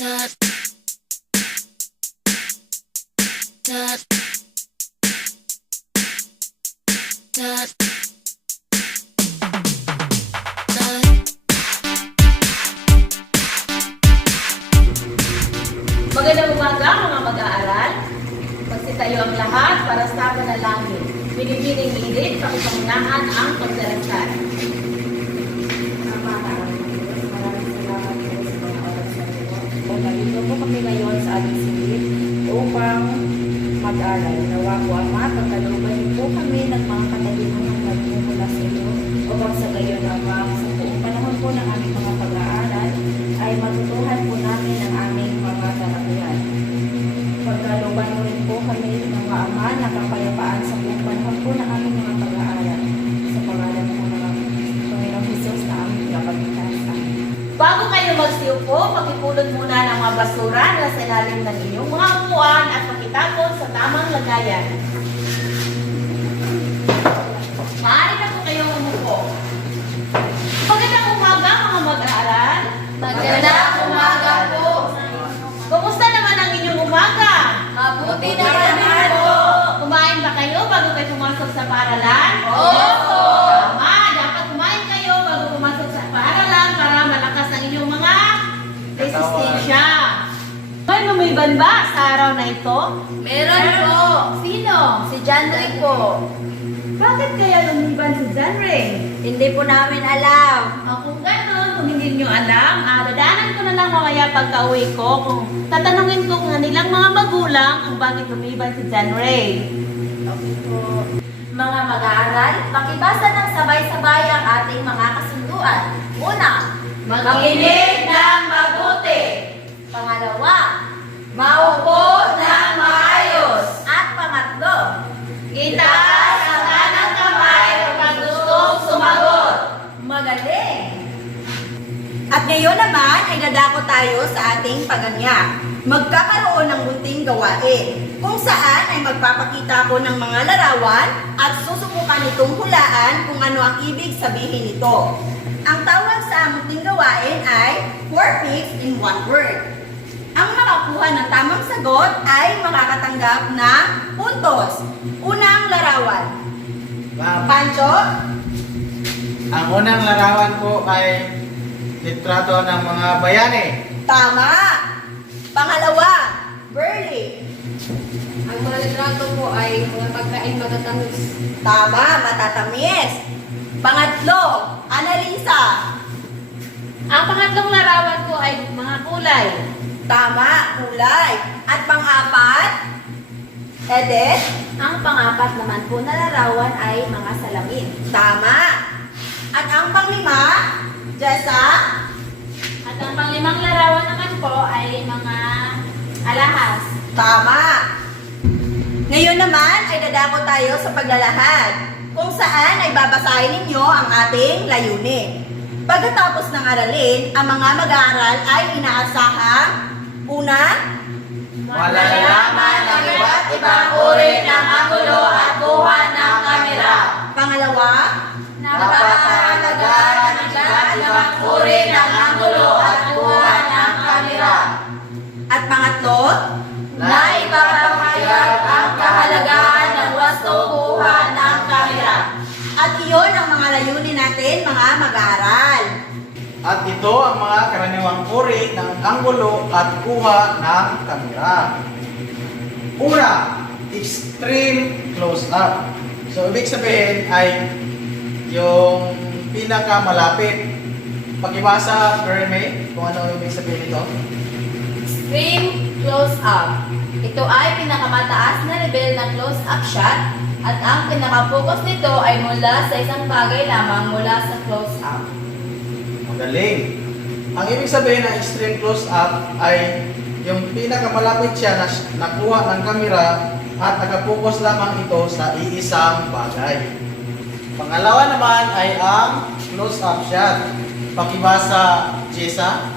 dot, dot, dot, dot. Magandang umaga mga mag-aaral. Magsitayo ang lahat para sa panalangin. Binibining hirit, pakipangunahan ang pagdarasal. Nandito po kami ngayon sa ating silid upang mag-aral. Nawa po Ama, pagkalooban niyo po kami ng mga katalinuhan ng nagmumula sa iyo upang sa gayon Ama, sa buong panahon po ng aming mga pag-aaral ay matutuhan po namin ang aming mga talakayan. Pagkalooban mo rin po kami ng Ama na kapayapaan sa buong panahon po ng aming mga pag-aaral. Sa pangalan ng mga Panginoong Hesus na aming kapagpitasan. Bago kayo magsiupo, pakipulot muna ng mga basura na sa ilalim ng inyong mga upuan at pakitapon sa tamang lagayan. Maaari na po kayong umupo. Magandang umaga mga mag-aaral. Magandang umaga po. Kumusta naman ang inyong umaga? Mabuti naman po. Kumain ba kayo bago kayo pumasok sa paaralan? Opo. Tama, dapat kumain kayo bago pumasok sa paaralan para malakas ang inyong mga resistensya. May lumiban ba sa araw na ito? Meron po. Sino? Si John Rick po. Bakit kaya lumiban si John Ray? Hindi po namin alam. Kung gano'n, kung hindi nyo alam, dadaanan ko na lang mamaya pagka-uwi ko kung tatanungin ko ng nilang mga magulang kung bakit lumiban si John Ray. Okay po. Mga mag-aaral, pakibasa ng sabay-sabay ang ating mga kasunduan. Una, makinig ng mabuti. Pangalawa, maupo ng maayos. At pangatlo, itaas ang kanang kamay kapag gustong sumagot. Magaling! At ngayon naman ay dadako tayo sa ating paganya. Magkakaroon ng bunting gawain, kung saan ay magpapakita ko ng mga larawan at susubukan itong hulaan kung ano ang ibig sabihin nito. Ang tawag sa munting gawain ay 4 pigs in 1 word. Ang makakuha ng tamang sagot ay makakatanggap ng puntos. Unang larawan. Pancho? Ang unang larawan ko ay litrato ng mga bayani. Tama! Pangalawa, Burley. Ang mga litrato po ay mga pagkain matatamis. Tama, matatamis. Pangatlo, Annalisa. Ang pangatlong larawan ko ay mga kulay. Tama, kulay. At pang-apat, Edith. Ang pangapat naman po na larawan ay mga salamin. Tama. At ang panglima, Jessa. At ang panglimang larawan naman po ay mga alahas. Tama. Ngayon naman ay dadako tayo sa paglalahad, kung saan ay babasahin ninyo ang ating layunin. Pagkatapos ng aralin, ang mga mag-aaral ay inaasahang una, Malalaman ang iba't ibang uri ng anggulo at kuha ng kamera. pangalawa, Napakahalaga ng iba't ibang uri ng anggulo at kuha ng kamera. at pangatlo, Na ipapahayag ang kahalagahan ng wasto kuha ng kamera. at iyon ang mga layunin natin, mga mag-aaral. At ito ang mga karaniwang uri ng anggulo at kuha ng kamera. Una, extreme close-up. So, ibig sabihin ay yung pinakamalapit. Pakibasa, Jeremy, kung ano ibig sabihin ito. Extreme close-up. Ito ay pinakamataas na level ng close-up shot at ang pinaka-focus nito ay mula sa isang bagay lamang mula sa close-up. Magaling. Ang ibig sabihin ng extreme close-up ay yung pinakamalapit siya na nakuha ng kamera at nakapokus lamang ito sa iisang bagay. Pangalawa naman ay ang close-up shot. Pakibasa, Jessa.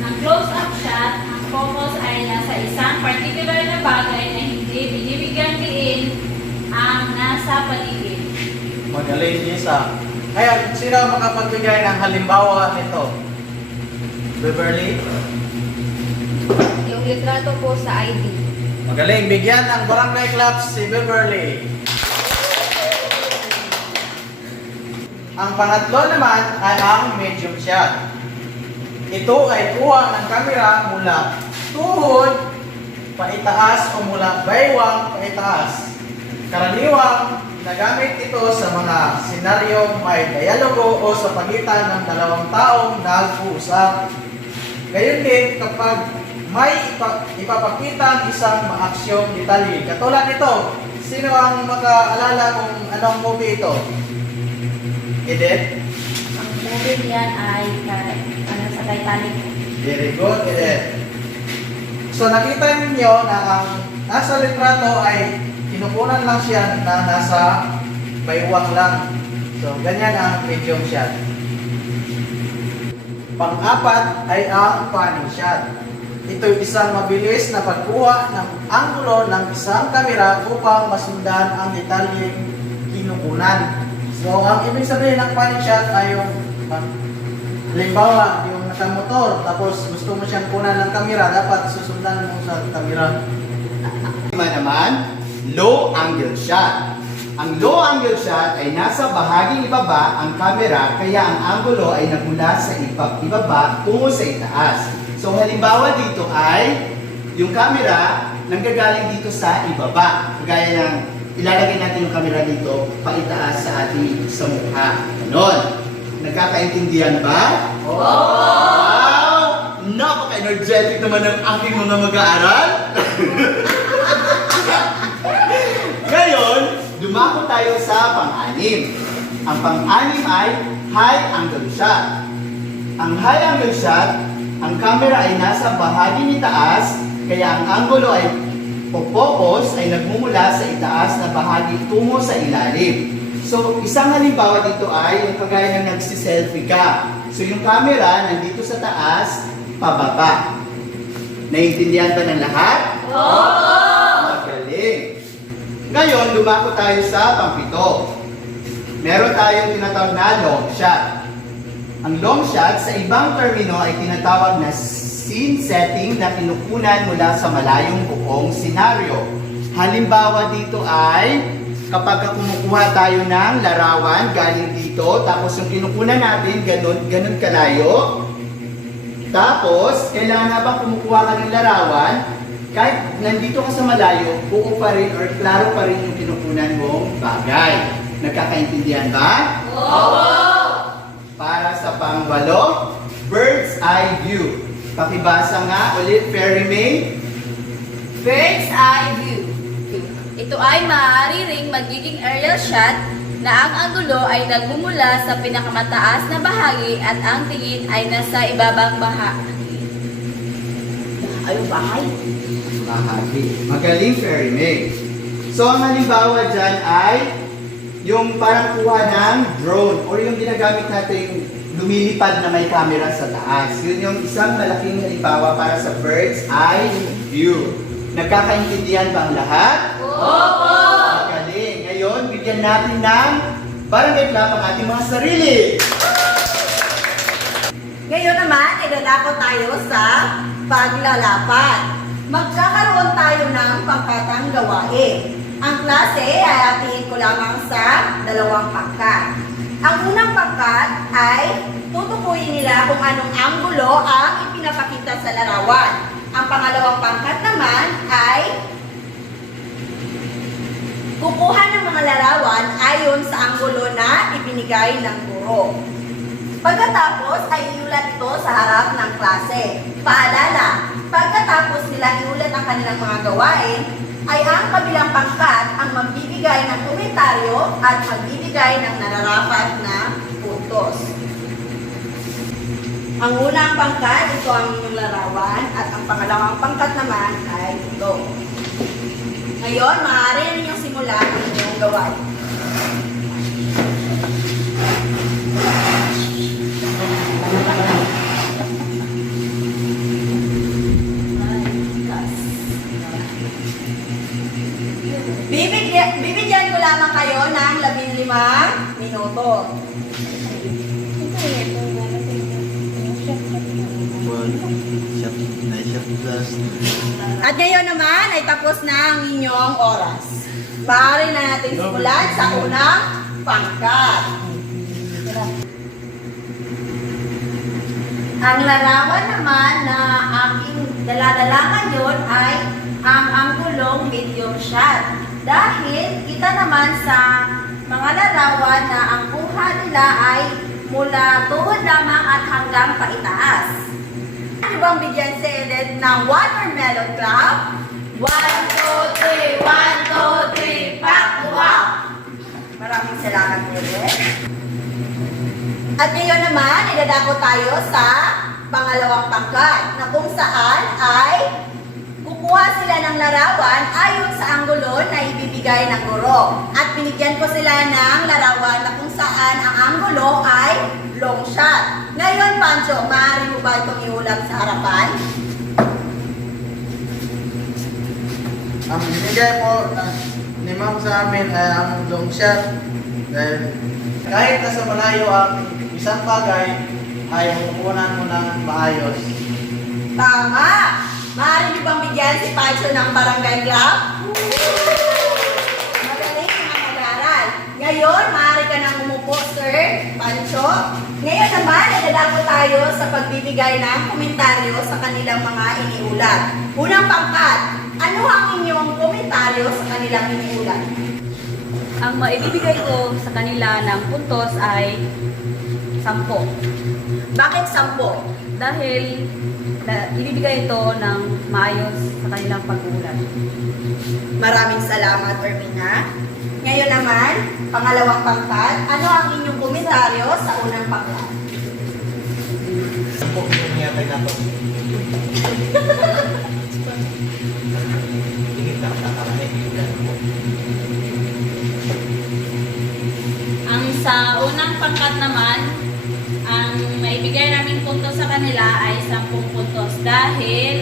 Ang close-up shot, ang focus ay nasa isang particular na bagay na hindi binibigyan diin ang nasa paligid. Magaling, Jessa. Kaya, sino ang makapagbigay ng halimbawa nito? Beverly. Yung litrato po sa ID. Magaling, bigyan ng barangay claps si Beverly. Ang pangatlo naman ay ang medium shot. Ito ay kuha ng kamera mula tuhod paitaas o mula baywang paitaas. Karaniwang nagamit ito sa mga senaryong may dialogo o sa pagitan ng dalawang taong nag-uusap. Gayon din kapag may ipapakita ang isang maaksyong detalye. Katulad nito, sino ang makaalala kung anong movie ito? Edith? Ang movie niyan ay sa Titanic. Very good, Edith. So nakita ninyo na ang nasa litrato ay kinukunan lang siya na nasa baywang lang. So ganyan ang medium shot. Pang-apat ay ang funny shot. Ito isang mabilis na pagkuha ng anggulo ng isang kamera upang masundan ang detalyeng kinukunan. So ang ibig sabihin ng funny shot ay yung halimbawa yung nakamotor tapos gusto mo siyang kunan ng kamera, dapat susundan mo sa kamera. Naman, low angle shot. Ang low angle shot ay nasa bahaging ibaba ang camera kaya ang angulo ay nagmula sa ibaba tungo sa itaas. So halimbawa dito ay yung camera nanggagaling dito sa ibaba. Kagaya ng ilalagay natin yung camera dito paitaas sa ating sa mukha. Ganon. Nagkakaintindihan ba? Wow! Napaka-energetic naman ng aking mga mag-aaral. Ngayon, dumako tayo sa pang-anim. Ang pang-anim ay high angle shot. Ang high angle shot, ang camera ay nasa bahagi ni taas, kaya ang angulo ay focus ay nagmumula sa itaas na bahagi tungo sa ilalim. So, isang halimbawa dito ay yung kagaya ng nagsiselfie ka. So, yung camera nandito sa taas, pababa. Naiintindihan ba ng lahat? Oo! Magaling! Ngayon, lumako tayo sa pang-pito. Meron tayong tinatawag na long shot. Ang long shot, sa ibang termino ay tinatawag na scene setting na kinukunan mula sa malayong buong senaryo. Halimbawa dito ay kapag kumukuha tayo ng larawan galing dito, tapos yung kinukunan natin ganun kalayo. Tapos, kailangan habang kumukuha ka ng larawan, kahit nandito ka sa malayo, buo pa rin or klaro pa rin yung kinukunan mong bagay. Nagkakaintindihan ba? Oo! Para sa pang-walo, bird's eye view. Pakibasa nga ulit, Fairy May. Bird's eye view. Ito ay maaari ring magiging aerial shot na ang anggulo ay nagmumula sa pinakamataas na bahagi at ang tingin ay nasa ibabang bahagi. Ayun, bahay. Bahagi. Magaling, Fairy May. So, ang halimbawa dyan ay yung parang kuha ng drone or yung ginagamit natin lumilipad na may camera sa taas. Yun yung isang malaking halimbawa para sa bird's eye view. Nagkakaintindihan ba ang lahat? Opo! Magaling. Ngayon, bigyan natin ng barangay clap ang ating mga sarili. Ngayon naman, idadako tayo sa paglalapad. Magkakaroon tayo ng pangkatang gawain. Ang klase ay atiin ko lamang sa 2 pangkat. Ang unang pangkat ay tutukuyin nila kung anong anggulo ang ipinapakita sa larawan. Ang pangalawang pangkat naman ay kukuha ng mga larawan ayon sa anggulo na ibinigay ng guro. Pagkatapos ay iulat ito sa harap ng klase. Paalala, pagkatapos nila iulat ang kanilang mga gawain, ay ang kabilang pangkat ang magbibigay ng komentaryo at magbibigay ng nararapat na puntos. Ang unang pangkat, ito ang inyong larawan, at ang pangalawang pangkat naman ay ito. Ngayon, maaari na ninyong simulan ang inyong gawain. Bibigyan ko lamang kayo ng 15 minuto. ngayon naman ay tapos na ang inyong oras. Maaari na natin simulan sa unang pangkat. Ang larawan naman na aking daladala ngayon ay ang anggulong medium shot. Dahil kita naman sa mga larawan na ang kuha nila ay mula tuhod lamang at hanggang paitaas. Ano bang bigyan si Eden ng watermelon clap? 1, 2, 3, 1, 2, 3, pack, wow! Maraming salamat, Eden. At ngayon naman, idadako tayo sa pangalawang pangkat na kung saan ay kukuha sila ng larawan ayon sa anggulo na ibibigay ng guro. At binigyan ko sila ng larawan na kung saan ang anggulo ay long shot. Ngayon, Pancho, maaari mo ba itong iulam sa harapan? Ang binigay po ni ma'am sa amin ay ang long shot. Dahil kahit nasa malayo ang isang bagay, ay makukunan mo ng maayos. Tama! Maaari niyo bang bigyan si Pancho ng barangay club? Magaling na mag-aaral. Ngayon, maaari ka nang umupo, sir, Pancho. Ngayon naman, idadako tayo sa pagbibigay ng komentaryo sa kanilang mga iniulat. Unang pangkat, ano ang inyong komentaryo sa kanilang iniulat? Ang maibibigay ko sa kanila ng puntos ay 10. Bakit 10? Dahil ibibigay ito ng maayos sa kanilang pag-uulan. Maraming salamat, Ermina. Ngayon naman, pangalawang pangkat, ano ang inyong komentaryo sa unang pangkat? Po, nangyatay na po. Ang sa unang pangkat naman, ang maibigay naming puntos sa kanila ay 10 puntos dahil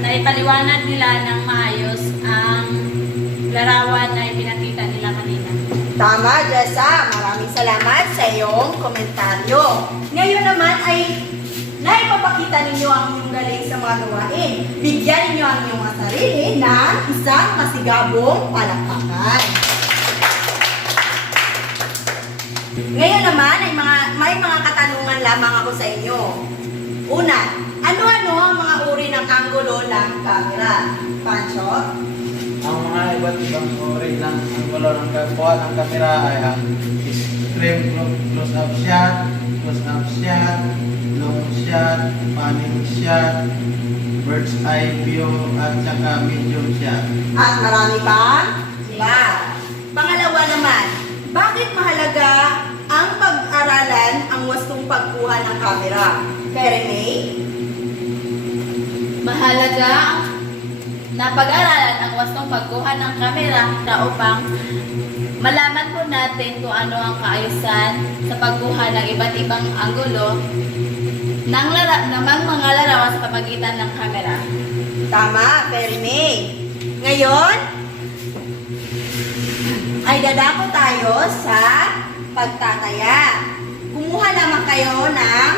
naipaliwanag nila ng maayos ang larawan na ipinakita nila kanina. Tama, Jessa. Maraming salamat sa iyong komentaryo. Ngayon naman ay naipapakita ninyo ang inyong galing sa mga gawain. Bigyan ninyo ang inyong mga sarili ng isang masigabong palakpakan. Ngayon naman ay may mga katanungan lamang ako sa inyo. Una, ano-ano ang mga uri ng anggulo ng camera? Pancho? Ang mga iba't ibang uri ng anggulo ng pagkuha ng kamera ay ang extreme close-up shot, long shot, panning shot, bird's eye view, at saka medium shot. At marami pang iba. Pangalawa naman, bakit mahalaga ang pag-aralan ang wastong pagkuha ng kamera? Kay May? Mahalaga na pag-aralan ang wastong pagkuha ng kamera upang malaman po natin kung ano ang kaayusan sa pagkuha ng iba't ibang anggulo ng mga larawan sa pamagitan ng kamera. Tama, Kay May. Ngayon, ay dadako tayo sa pagtataya. Kumuha naman kayo ng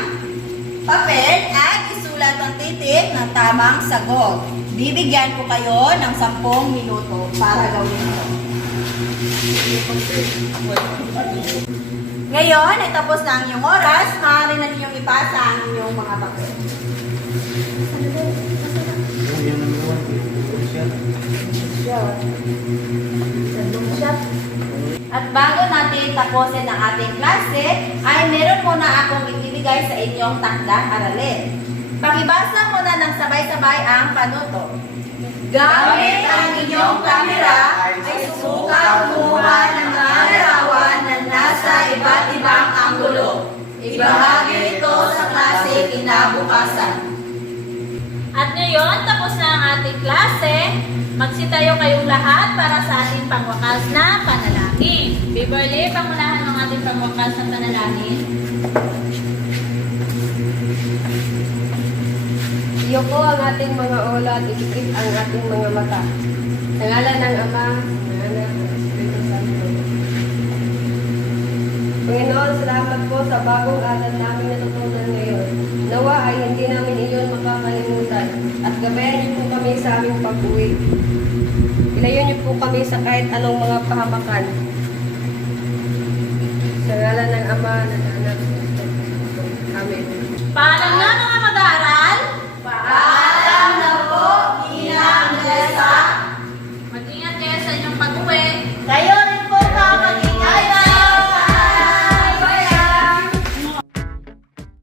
papel at isulat ang titik ng tamang sagot. Bibigyan ko kayo ng 10 minuto para gawin ito. Ngayon, ay tapos na ang inyong oras. Maaari na ninyong ipasa ang inyong mga papel. Yan ang gawin. At bago natin tapusin ang ating klase, ay meron muna akong ibibigay sa inyong takdang aralin. Pakibasa muna ng sabay-sabay ang panuto. Gamit ang inyong kamera ay subukang kumuha ng mga larawan na nasa iba't ibang anggulo. Ibahagi ito sa klase kinabukasan. At ngayon, tapos na ang ating klase. Magsitayo kayong lahat para sa ating pangwakas na panalangin. Beverly, pangunahan ng ating pangwakas na panalangin. Iyoko ang ating mga ulo at itikip ang ating mga mata. Sa ngalan ng Ama, ng Anak, ng Espiritu Santo. Panginoon, salamat po sa bagong aral namin natutunan ngayon. Nawa ay hindi namin iyon makakalimutan at gabayan niyo po kami sa aming pag-uwi. Ilayo niyo po kami sa kahit anong mga pahamakan. Sa ngalan ng Ama, ng Anak,